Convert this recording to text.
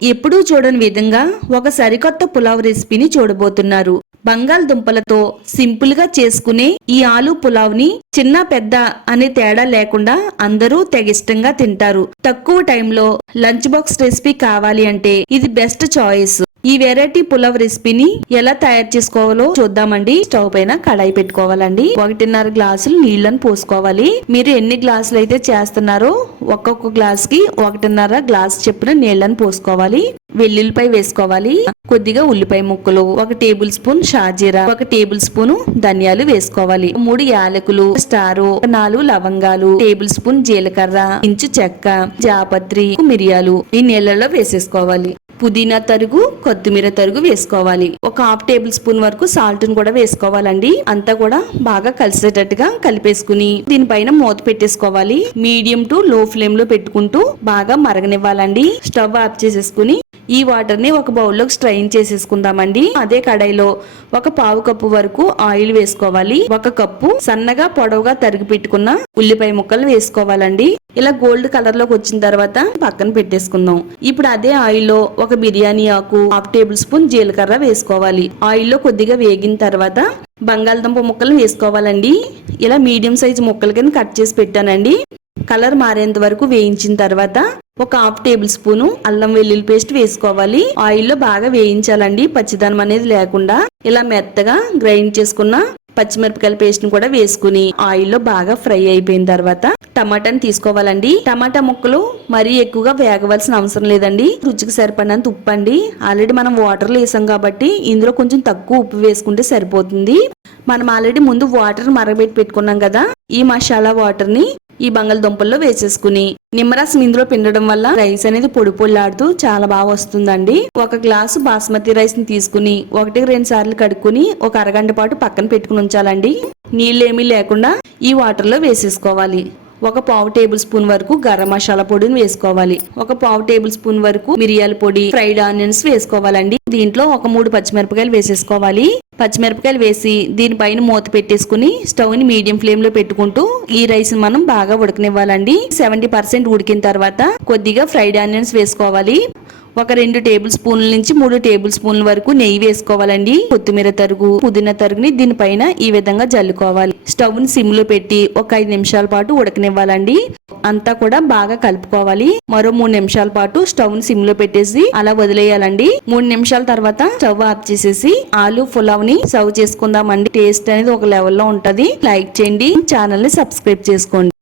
ఎప్పుడూ చూడని విధంగా ఒక సరికొత్త పులావ్ రెసిపీని చూడబోతున్నారు. బంగాళదుంపలతో సింపుల్ గా చేసుకునే ఈ ఆలు పులావ్ ని చిన్న పెద్ద అనే తేడా లేకుండా అందరూ తెగిష్టంగా తింటారు. తక్కువ టైంలో లంచ్ బాక్స్ రెసిపీ కావాలి అంటే ఇది బెస్ట్ చాయిస్. ఈ వెరైటీ పులావ్ రెసిపీని ఎలా తయారు చేసుకోవాలో చూద్దామండి. స్టవ్ పైన కడాయి పెట్టుకోవాలండి. 1.5 గ్లాసులు నీళ్లను పోసుకోవాలి. మీరు ఎన్ని గ్లాసులు అయితే చేస్తున్నారో ఒక్కొక్క గ్లాస్ కి 1.5 గ్లాస్ చొప్పున నీళ్లను పోసుకోవాలి. వెల్లుల్లిపాయ వేసుకోవాలి. కొద్దిగా ఉల్లిపాయ ముక్కలు, 1 టేబుల్ స్పూన్ షాజీరా, 1 టేబుల్ స్పూన్ ధనియాలు వేసుకోవాలి. 3 యాలకులు, స్టారు, 4 లవంగాలు, టేబుల్ స్పూన్ జీలకర్ర, ఇంచు చెక్క, జాపత్రి, మిరియాలు ఈ నీళ్లలో వేసేసుకోవాలి. పుదీనా తరుగు, కొత్తిమీర తరుగు వేసుకోవాలి. 1/2 టేబుల్ స్పూన్ వరకు సాల్ట్ ను కూడా వేసుకోవాలండి. అంతా కూడా బాగా కలిసేటట్టుగా కలిపేసుకుని దీనిపైన మూత పెట్టేసుకోవాలి. మీడియం టు లో ఫ్లేమ్ లో పెట్టుకుంటూ బాగా మరగనివ్వాలండి. స్టవ్ ఆఫ్ చేసేసుకుని ఈ వాటర్ ని ఒక బౌల్లోకి స్ట్రైన్ చేసేసుకుందామండి. అదే కడాయిలో 1/4 కప్పు వరకు ఆయిల్ వేసుకోవాలి. 1 కప్పు సన్నగా పొడవుగా తరిగి పెట్టుకున్న ఉల్లిపాయ ముక్కలు వేసుకోవాలండి. ఇలా గోల్డ్ కలర్ లోకి వచ్చిన తర్వాత పక్కన పెట్టేసుకుందాం. ఇప్పుడు అదే ఆయిల్లో 1 బిర్యానీ ఆకు, 1/2 టేబుల్ స్పూన్ జీలకర్ర వేసుకోవాలి. ఆయిల్లో కొద్దిగా వేగిన తర్వాత బంగాళదుంప ముక్కలు వేసుకోవాలండి. ఇలా మీడియం సైజు ముక్కలు కింద కట్ చేసి పెట్టానండి. కలర్ మారేంత వరకు వేయించిన తర్వాత 1/2 టేబుల్ స్పూన్ అల్లం వెల్లుల్లి పేస్ట్ వేసుకోవాలి. ఆయిల్లో బాగా వేయించాలండి, పచ్చిదనం అనేది లేకుండా. ఇలా మెత్తగా గ్రైండ్ చేసుకున్న పచ్చిమిరపకాయల పేస్ట్ ను కూడా వేసుకుని ఆయిల్లో బాగా ఫ్రై అయిపోయిన తర్వాత టమాటాని తీసుకోవాలండి. టమాటా ముక్కలు మరీ ఎక్కువగా వేగవలసిన అవసరం లేదండి. రుచికి సరిపడినంత ఉప్పు అండి. ఆల్రెడీ మనం వాటర్లో వేసాం కాబట్టి ఇందులో కొంచెం తక్కువ ఉప్పు వేసుకుంటే సరిపోతుంది. మనం ఆల్రెడీ ముందు వాటర్ మరగబెట్టి పెట్టుకున్నాం కదా, ఈ మసాలా వాటర్ ని ఈ బంగాళదుంపల్లో వేసేసుకుని నిమ్మరసం ఇందులో పిండడం వల్ల రైస్ అనేది పొడి పొడిలాడుతూ చాలా బాగా వస్తుందండి. 1 గ్లాసు బాస్మతి రైస్ ని తీసుకుని 1-2 సార్లు కడుక్కుని 1 అరగంట పాటు పక్కన పెట్టుకుని ఉంచాలండి. నీళ్ళేమీ లేకుండా ఈ వాటర్ లో వేసేసుకోవాలి. 1/4 టేబుల్ స్పూన్ వరకు గరం మసాలా పొడిని వేసుకోవాలి. 1/4 టేబుల్ స్పూన్ వరకు మిరియాల పొడి, ఫ్రైడ్ ఆనియన్స్ వేసుకోవాలండి. దీంట్లో 3 పచ్చిమిరపకాయలు వేసేసుకోవాలి. పచ్చిమిరపకాయలు వేసి దీనిపైన మూత పెట్టేసుకుని స్టవ్ ని మీడియం ఫ్లేమ్ లో పెట్టుకుంటూ ఈ రైస్ మనం బాగా ఉడకనివ్వాలండి. 70% ఉడికిన తర్వాత కొద్దిగా ఫ్రైడ్ ఆనియన్స్ వేసుకోవాలి. 2 టేబుల్ స్పూన్ల నుంచి 3 టేబుల్ స్పూన్ల వరకు నెయ్యి వేసుకోవాలండి. కొత్తిమీర తరుగు, పుదీనా తరుగుని దీనిపైన ఈ విధంగా జల్లుకోవాలి. స్టవ్ ని సిమ్ లో పెట్టి 5 నిమిషాల పాటు ఉడకనివ్వాలండి. అంతా కూడా బాగా కలుపుకోవాలి. మరో 3 నిమిషాల పాటు స్టవ్ ని సిమ్ లో పెట్టేసి అలా వదిలేయాలండి. 3 నిమిషాల తర్వాత స్టవ్ ఆఫ్ చేసేసి ఆలు పులావ్ ని సర్వ్ చేసుకుందామండి. టేస్ట్ అనేది ఒక లెవెల్లో ఉంటది. లైక్ చేయండి, ఛానల్ ని సబ్స్క్రైబ్ చేసుకోండి.